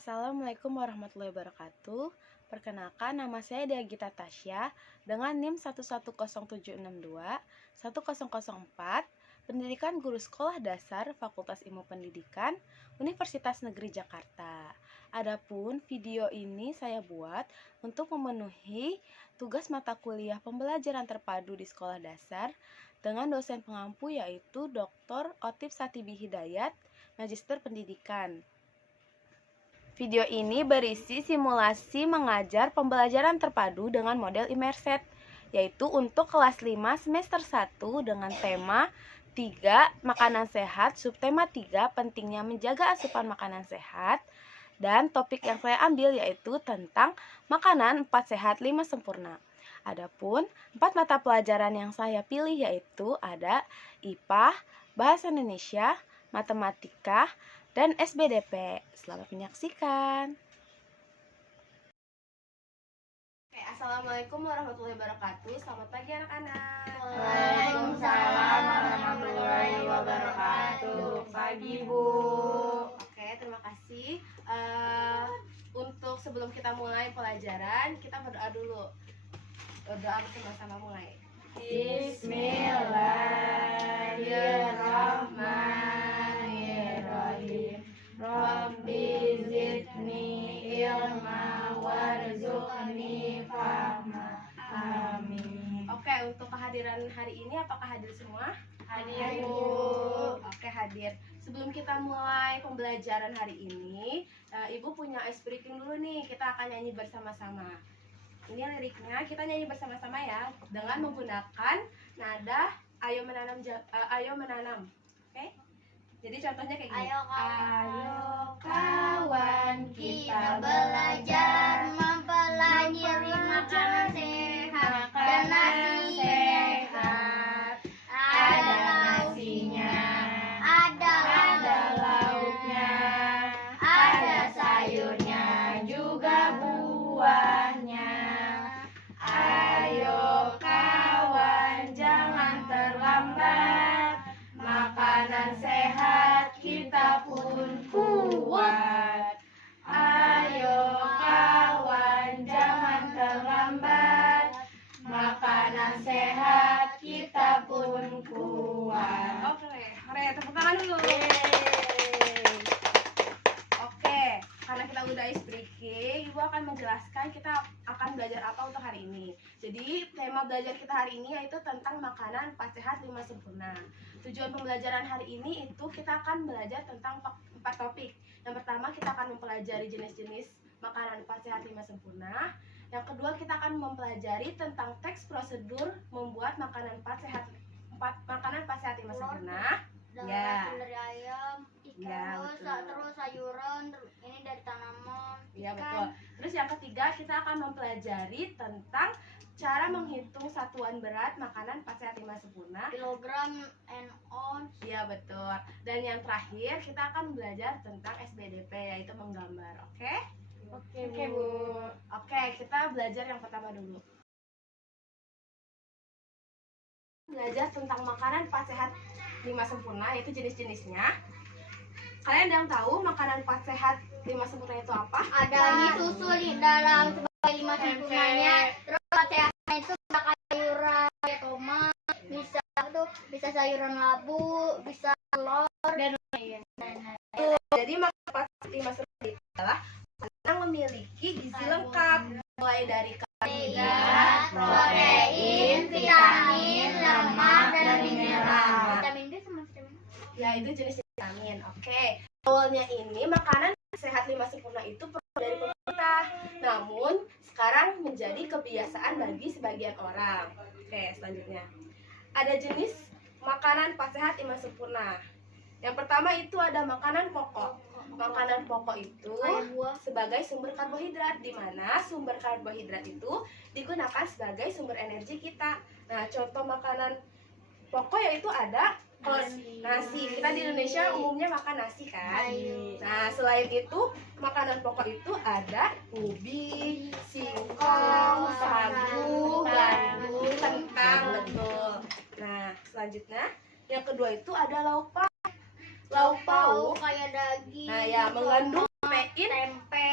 Assalamualaikum warahmatullahi wabarakatuh. Perkenalkan, nama saya Dea Gita Tasya dengan NIM 110762 1004, Pendidikan Guru Sekolah Dasar Fakultas Ilmu Pendidikan Universitas Negeri Jakarta. Adapun video ini saya buat untuk memenuhi tugas mata kuliah pembelajaran terpadu di sekolah dasar dengan dosen pengampu yaitu Dr. Otif Satibi Hidayat, Magister Pendidikan. Video ini berisi simulasi mengajar pembelajaran terpadu dengan model Immerset, yaitu untuk kelas 5 semester 1 dengan tema 3 makanan sehat, subtema 3 pentingnya menjaga asupan makanan sehat, dan topik yang saya ambil yaitu tentang makanan 4 sehat 5 sempurna. Adapun 4 mata pelajaran yang saya pilih yaitu ada IPA, Bahasa Indonesia, Matematika, dan SBDP. Selamat menyaksikan. Assalamualaikum warahmatullahi wabarakatuh. Selamat pagi anak-anak. Waalaikumsalam warahmatullahi wabarakatuh. Pagi Bu. Oke, terima kasih. Untuk sebelum kita mulai pelajaran, kita berdoa dulu. Berdoa bersama-sama mulai. Bismillahirrahmanirrahim. Rabbi zidni ilma warzuqni fahma. Amin. Oke, untuk kehadiran hari ini apakah hadir semua? Hadir Bu. Oke, hadir. Sebelum kita mulai pembelajaran hari ini, Ibu punya ice breaking dulu nih. Kita akan nyanyi bersama-sama. Ini liriknya, kita nyanyi bersama-sama ya, dengan menggunakan nada ayo menanam. Oke? Jadi contohnya kayak gini. Ayo kawan, kita belajar mempelajari makanan sehat dan nasi sehat. Ada nasinya, ada lauknya, ada sayurnya, juga buahnya. Ayo kawan, jangan terlambat. Makanan sehat kita pun kuat. Ayo kawan, jangan terlambat. Makanan sehat kita pun kuat. Oke, tepuk tangan dulu. Oke, karena kita udah ice breaking, Ibu akan menjelaskan kita akan belajar apa untuk hari ini. Jadi, tema belajar kita hari ini yaitu tentang makanan 4 sehat 5 sempurna. Tujuan pembelajaran hari ini itu kita akan belajar tentang 4 topik. Yang pertama, kita akan mempelajari jenis-jenis makanan 4 sehat 5 sempurna. Yang kedua, kita akan mempelajari tentang teks prosedur membuat makanan 4 sehat 5 sempurna. Ya. Dari ayam, ikan, Ya, terus sayuran, ini dari tanaman. Iya, betul. Terus yang ketiga, kita akan mempelajari tentang cara menghitung satuan berat makanan 4 sehat 5 sempurna. Kilogram and ounce. Iya, betul. Dan yang terakhir, kita akan belajar tentang SBDP, yaitu menggambar. Oke? Oke Bu. Oke, kita belajar yang pertama dulu. Belajar tentang makanan 4 sehat 5 sempurna, yaitu jenis-jenisnya. Kalian ada yang tahu makanan 4 sehat 5 sempurna itu apa? Ada mie susu di dalam sebagai 5 sempurnanya. Terus sehatnya itu bisa sayuran, tomat, bisa sayuran labu, bisa telur dan lain-lain. Jadi makanan 4 sehat 5 sempurna itu adalah yang memiliki gizi lengkap, mulai dari karbohidrat, protein, vitamin, lemak, dan mineral. Vitamin D sama vitamin A. Ya, itu jenis vitamin. Oke. Awalnya ini makanan sehat 5 sempurna itu perlu dari pemerintah. Namun, sekarang menjadi kebiasaan bagi sebagian orang. Oke, selanjutnya. Ada jenis makanan 4 sehat 5 sempurna. Yang pertama itu ada makanan pokok. Makanan pokok itu sebagai sumber karbohidrat, di mana sumber karbohidrat itu digunakan sebagai sumber energi kita. Nah, contoh makanan pokok yaitu ada nasi. Kita di Indonesia umumnya makan nasi kan. Nah, selain itu makanan pokok itu ada ubi, singkong, sagu, gandum, kentang, betul. Nah, selanjutnya yang kedua itu ada lauk pauk. Lauk pauk kayak daging. nah ya mengandung tempe,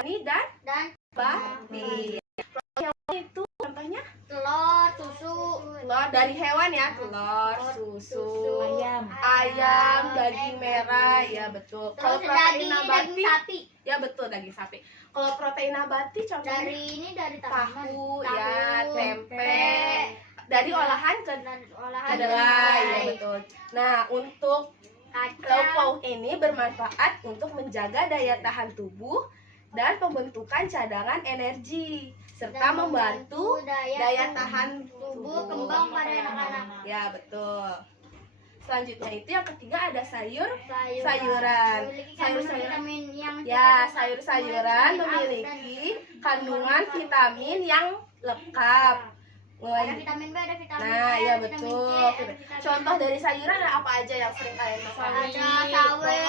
ini dan dan babi. Itu contohnya telur, susu, telur dari hewan ya, telur, susu, ayam, daging merah, ya betul. Kalau terus protein daging nabati, sapi. ya betul, daging sapi. Kalau protein nabati contohnya Dari tanaman, tahu, ya, tempe, dari Ya, olahan dan olahan kedelai, ya betul. Nah, untuk lauk kacang, pauk ini bermanfaat untuk menjaga daya tahan tubuh dan pembentukan cadangan energi serta dan membantu daya tahan tubuh kembang pada anak-anak. Ya betul. Selanjutnya itu yang ketiga ada sayuran. Memiliki kandungan Sayur-sayuran. vitamin yang Ya, cukup sayur-sayuran untuk memiliki kandungan vitamin yang lengkap. ada vitamin B, ada vitamin Nah, E, ya ada vitamin betul. C, ada vitamin Contoh dari sayuran apa aja yang sering kalian makan? ada sawit,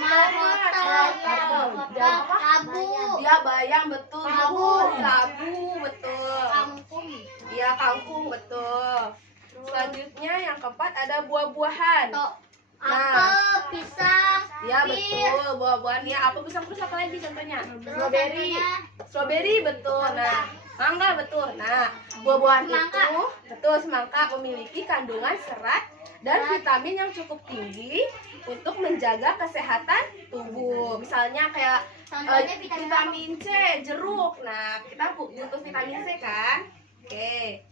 tomat, wortel, Dan apa? labu, Dia bayam, betul. Labu. Labu, betul. kangkung. Iya, kangkung, betul. Selanjutnya yang keempat ada buah-buahan. Apel, pisang, Ya pir, betul, buah-buahan ya. Apa bisa terus apa lagi contohnya? terus Strawberry. contohnya Strawberry, betul. Nah, mangga, betul. Nah, buah-buahan Semangka. itu betul, semangka memiliki kandungan serat dan vitamin yang cukup tinggi untuk menjaga kesehatan tubuh. Misalnya kayak contohnya vitamin vitamin C, jeruk. Nah, kita butuh vitamin C kan? Oke.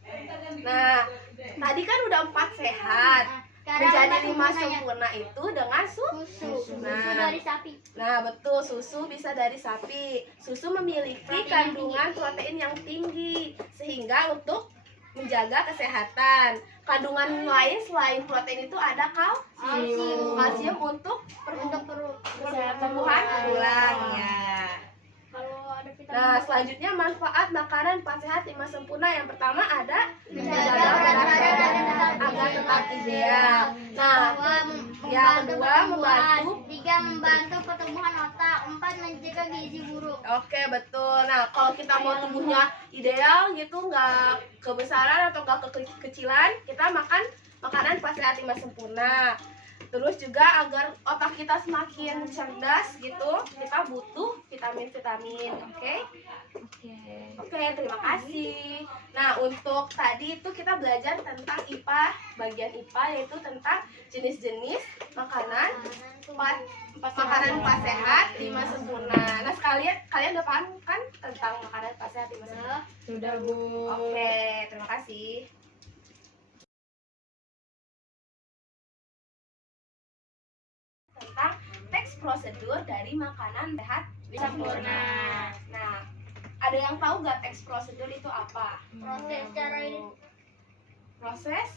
Nah, tadi kan udah 4 sehat. Menjadi 5 sempurna itu dengan susu Nah. dari sapi. Nah, betul, susu bisa dari sapi. Susu memiliki kandungan protein yang tinggi sehingga untuk menjaga kesehatan. Kandungan lain selain protein itu ada kalsium. Kalsium untuk pertumbuhan tulang ya. Kalau ada vitamin Nah, selanjutnya manfaat makanan 4 sehat 5 sempurna. Yang pertama ada menjaga berat badan agar tetap ideal. Nah, yang kedua membantu. 3 membantu pertumbuhan otak. 4 mencegah gizi buruk. Oke, betul. Nah, kalau kita mau tubuhnya ideal gitu, nggak kebesaran atau nggak kekecilan, kita makan makanan 4 sehat 5 sempurna. Terus juga agar otak kita semakin cerdas gitu, kita butuh vitamin-vitamin. Oke? Oke, terima kasih. Nah, untuk tadi itu kita belajar tentang IPA, bagian IPA yaitu tentang jenis-jenis makanan 4 sehat 5 sempurna. Nah, kalian udah paham kan tentang makanan 4 sehat 5 sempurna? Sudah, Bu. Oke, terima kasih. Tentang teks prosedur dari makanan sehat sempurna. Nah, ada yang tahu nggak teks prosedur itu apa? Proses cara ini, Proses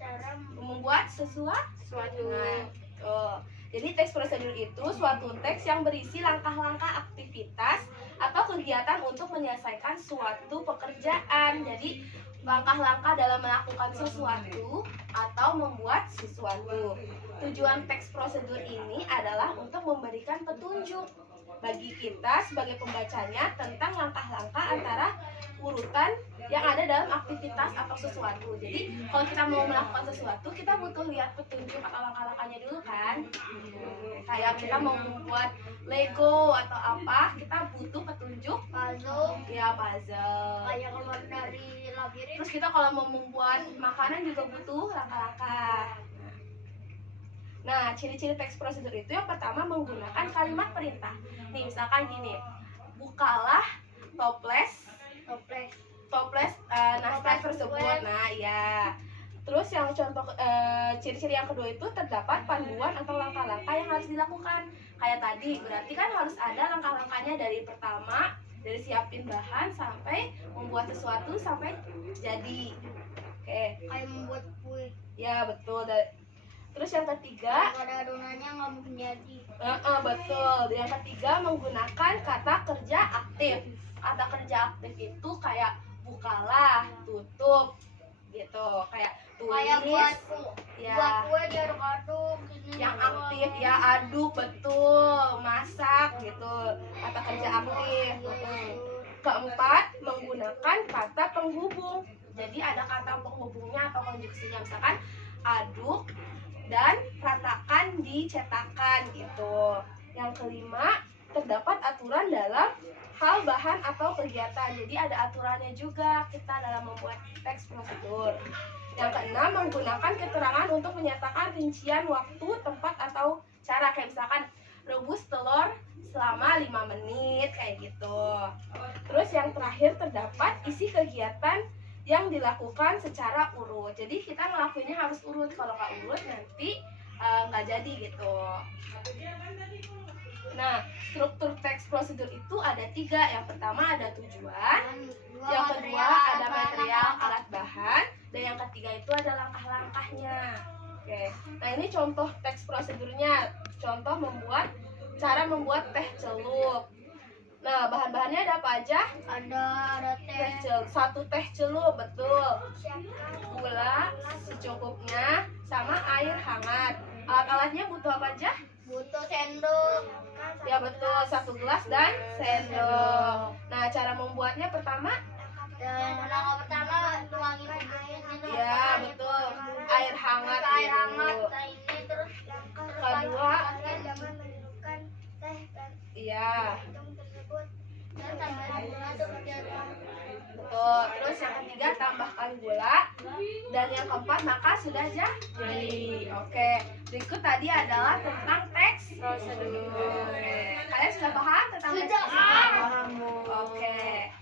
cara membuat sesuatu. Nah, tuh. Jadi teks prosedur itu suatu teks yang berisi langkah-langkah aktivitas atau kegiatan untuk menyelesaikan suatu pekerjaan. Jadi langkah-langkah dalam melakukan sesuatu atau membuat sesuatu. Tujuan teks prosedur ini adalah untuk memberikan petunjuk bagi kita sebagai pembacanya tentang langkah-langkah antara urutan yang ada dalam aktivitas atau sesuatu. Jadi kalau kita mau melakukan sesuatu, kita butuh lihat petunjuk atau langkah-langkahnya dulu kan. Kayak kita mau membuat Lego atau apa, kita butuh petunjuk. puzzle, Ya, puzzle. kayak keluar dari labirin. Terus kita kalau mau membuat makanan juga butuh langkah-langkah. Nah, ciri-ciri teks prosedur itu yang pertama menggunakan kalimat perintah. Nih, misalkan gini, bukalah toples nastar tersebut. Nah, ya. Terus yang contoh ciri-ciri yang kedua itu terdapat panduan atau langkah-langkah yang harus dilakukan. Kayak tadi, berarti kan harus ada langkah-langkahnya dari pertama, dari siapin bahan sampai membuat sesuatu sampai jadi. Oke. Kayak membuat kue. Ya, betul. Terus yang ketiga, Kalau ada adonannya nggak mungkin jadi. betul. Yang ketiga menggunakan kata kerja aktif. Kata kerja aktif itu kayak bukalah, tutup, gitu. Kayak Kayak tulis, buat ya. kue diaduk-aduk. Yang aktif ya aduk, betul. Masak, gitu. Kata kerja aktif. Keempat, menggunakan kata penghubung. Jadi ada kata penghubungnya atau konjuksinya, misalkan aduk dan ratakan dicetakan gitu. Yang kelima, terdapat aturan dalam hal bahan atau kegiatan. Jadi ada aturannya juga kita dalam membuat teks prosedur. Yang keenam, menggunakan keterangan untuk menyatakan rincian waktu, tempat, atau cara. Kayak misalkan rebus telur selama 5 menit kayak gitu. Terus yang terakhir, terdapat isi kegiatan yang dilakukan secara urut. Jadi kita ngelakuinnya harus urut. Kalau nggak urut nanti nggak jadi gitu. Nah, struktur teks prosedur itu ada 3. Yang pertama ada tujuan, yang kedua ada material alat bahan, dan yang ketiga itu ada langkah-langkahnya. Oke. Nah, ini contoh teks prosedurnya. Contoh cara membuat teh celup. Nah, bahan-bahannya ada apa aja? Ada teh. Satu teh celup, betul. Gula secukupnya sama air hangat. Alat-alatnya butuh apa aja? Butuh sendok. Ya betul, 1 gelas dan sendok. Nah, cara membuatnya pertama? Dan langkah pertama tuangin air. Ya betul, air hangat. Air hangat. Nah, ini terus Kedua, menentukan teh dan iya. tersebut dan tambahin gula untuk Betul. Terus yang ketiga tambahkan gula. Dan yang keempat maka sudah jadi. Oke. Berikut tadi adalah tentang teks prosedur. Kalian sudah paham tentang teks prosedur? Oke.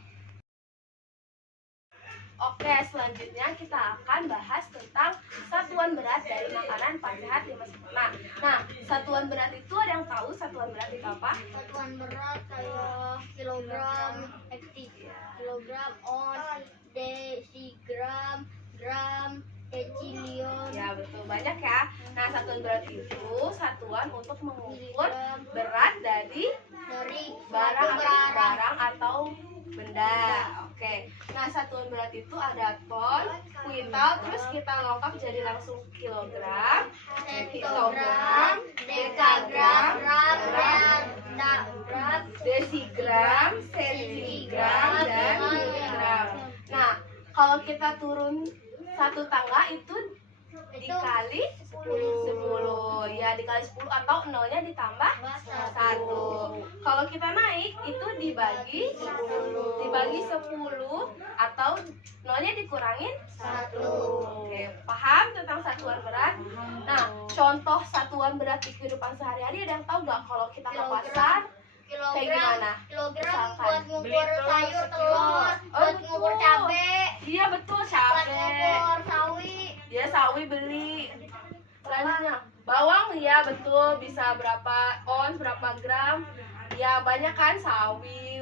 Oke, selanjutnya kita akan bahas tentang satuan berat dari makanan 4 sehat 5 sempurna. Nah, satuan berat itu ada yang tahu satuan berat itu apa? satuan berat kayak kilogram, kilogram, ons, desigram, gram, decilion. Ya betul, banyak ya. Nah, satuan berat itu satuan untuk mengukur berat dari barang atau benda. Oke. Nah, satuan berat itu ada ton, kuintal, terus kita lengkap jadi langsung kilogram, Hektogram, dekagram, gram, desigram, sentigram, dan miligram. Nah, kalau kita turun 1 tangga itu dikali 10. Ya, dikali 10 atau nolnya ditambah 1. Kalau kita naik itu dibagi 10 atau nolnya dikurangin 1. Oke, paham tentang satuan berat? Nah, contoh satuan berat di kehidupan sehari-hari ada yang tahu nggak kalau kita ke pasar kayak gimana? Kilogram buat ngukur sayur, telur, buat ngukur cabe, Iya betul, buat cabe. ngukur sawi. Ya, sawi beli. Selanjutnya bawang, ya betul, bisa berapa ons, berapa gram. Ya banyak kan, sawi,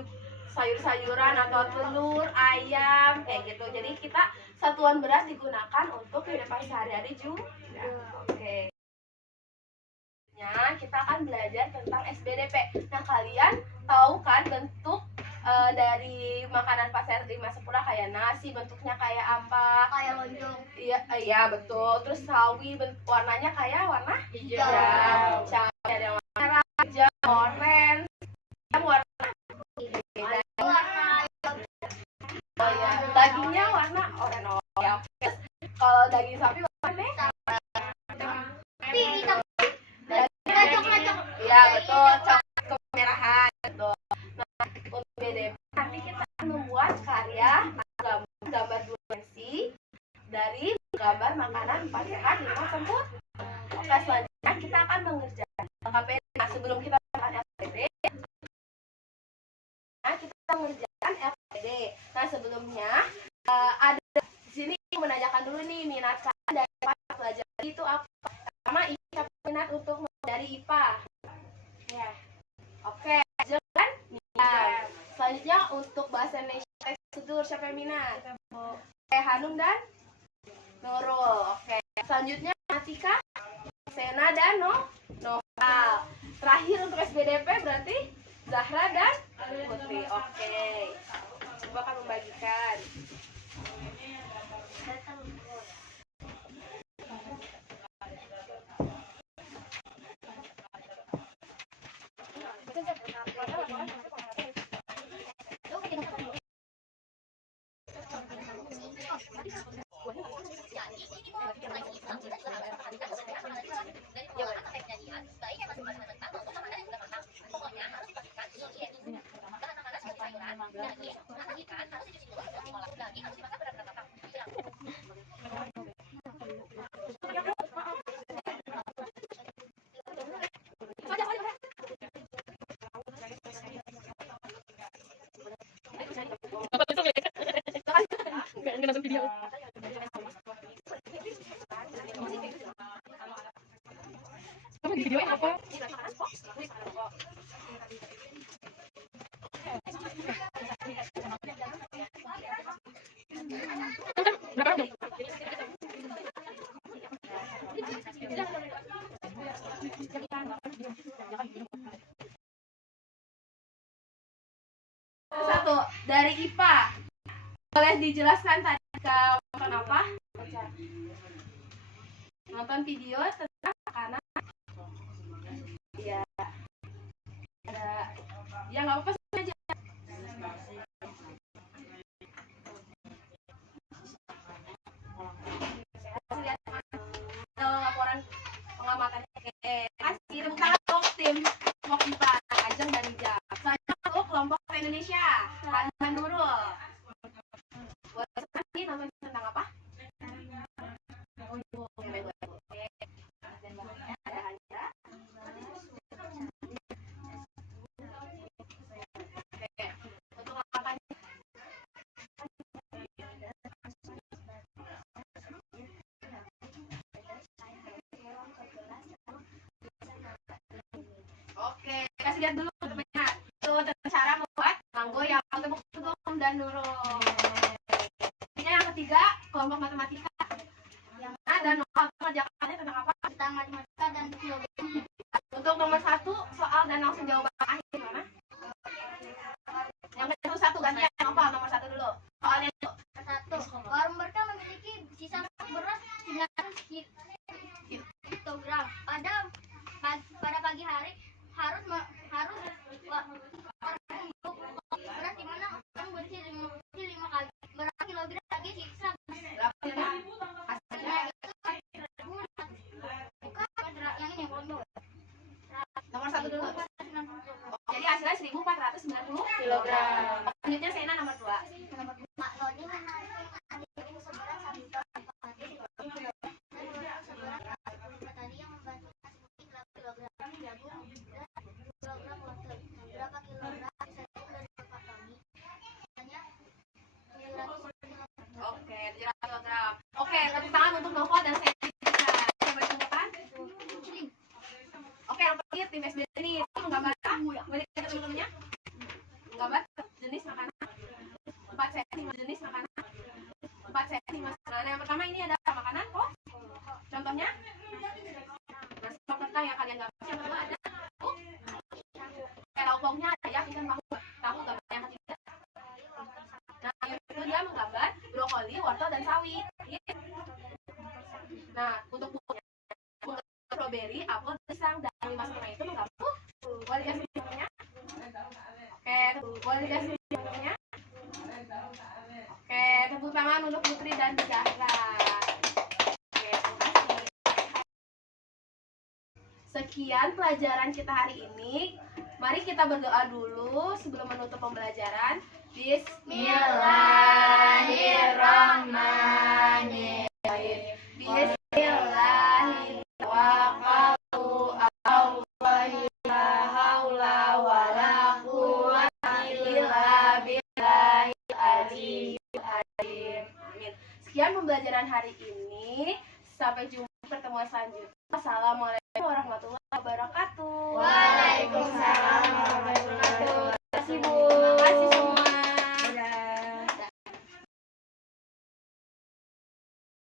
sayur-sayuran atau telur, ayam kayak gitu. Jadi kita satuan berat digunakan untuk kehidupan sehari-hari juga. Oke. Kita akan belajar tentang SBDP. Nah, kalian tahu kan bentuk dari makanan pasar 5 sempurna kayak nasi, bentuknya kayak apa? Kayak lontong. Iya betul. Terus sawi warnanya kayak warna Hijau. Cabai ada yang warna merah, hijau, orange, warna Warna oh ya, dagingnya warna oranye. Ya, oke. Kalau daging sapi warna hitam. Coklat. iya betul, coklat kemerahan betul. Nah, untuk BDP nanti kita akan membuat karya gambar 2 dimensi dari gambar makanan 4 sehat 5 sempurna. Oke, selanjutnya kita akan mengerjakan LKPD. Nah, sebelum kita melakukan LKPD, kita mengerjakan LKPD. Nah, sebelumnya ada di sini menanyakan dulu nih minat kalian dari pelajaran itu apa? Pertama, IPA minat untuk dari IPA. Ya. Oke, jangan minat. Selanjutnya untuk bahasa Indonesia teks prosedur, siapa yang minat? Hanum dan Nurul. Oke. Selanjutnya Natika, Sena dan Noval. Terakhir untuk SBDP berarti Zahra dan Putri. Oke. Coba akan membagikan. nonton video. Kamu di videoin apa? Berapa dong? Satu dari IPA. Boleh dijelaskan tadi nonton apa? Nonton video tentang makanan. Ya. Ada. Ya nggak apa-apa aja. Laporan pengamatan. Kasih tepuk tangan untuk tim Mok IPA Ajeng dan Ija. Selanjutnya untuk kelompok Indonesia. Kalian Nurul. Boleh nanti nonton tentang apa? Oke, kasih lihat dulu teman-teman. Itu cara membuat manggo yang tepuk dan Nurul. Ini yang ketiga, kelompok matematika. Yang mana dan mengerjakannya tentang apa? Tentang matematika dan biologi. Untuk nomor 1, soal dan langsung jawaban akhir mana? Yang kedua satu gantian apa? Nomor 1 dulu. Soalnya dulu. Satu, warung Berkah memiliki sisa beras 900 kilogram. Pada pagi hari harus beras di mana orang bersih 5 kali. Berapa kilogram lagi sisa Berapa ya? Hasilnya yang ini yang belum. nomor 1 dulu. Jadi hasilnya 1490 kg. Selanjutnya Sena nomor 2. Nomor 2, Lodi menarik adik seberat 1 ton tadi yang membantu kilogram jagung kilogram wortel. Berapa kilogram sayur dari Bapak Tony? Hanya 700 kg. Oke, 700 kg. Oke, tepuk tangan untuk Nova dan Sena. Coba ditemukan. Oke, yang terakhir tim SB ini menggambar boleh kita teman-temannya? Menggambar jenis makanan. 4 sesi jenis makanan. 4 sesi makanan. Yang pertama ini ada makanan kok. Contohnya nasi kentang yang kalian gambar. Yang kedua ada lauk pauknya ada ya, ikan tahu gambar yang ketiga. Nah, yang kedua dia menggambar brokoli, wortel dan sawi. Nah, untuk bukunya strawberry, apel, pisang dan 5 setengah itu menggambar. Boleh dikasih videonya? Oke, boleh dikasih videonya? Oke, tepuk tangan untuk Putri dan Zahra. Oke, terima kasih. Sekian pelajaran kita hari ini. Mari kita berdoa dulu sebelum menutup pembelajaran. Bismillahirrahmanirrahim. Bismillahirrahmanirrahim. Sekian pembelajaran hari ini. Sampai jumpa pertemuan selanjutnya. Assalamualaikum warahmatullahi wabarakatuh. Waalaikumsalam warahmatullahi wabarakatuh. Terima kasih, Bu.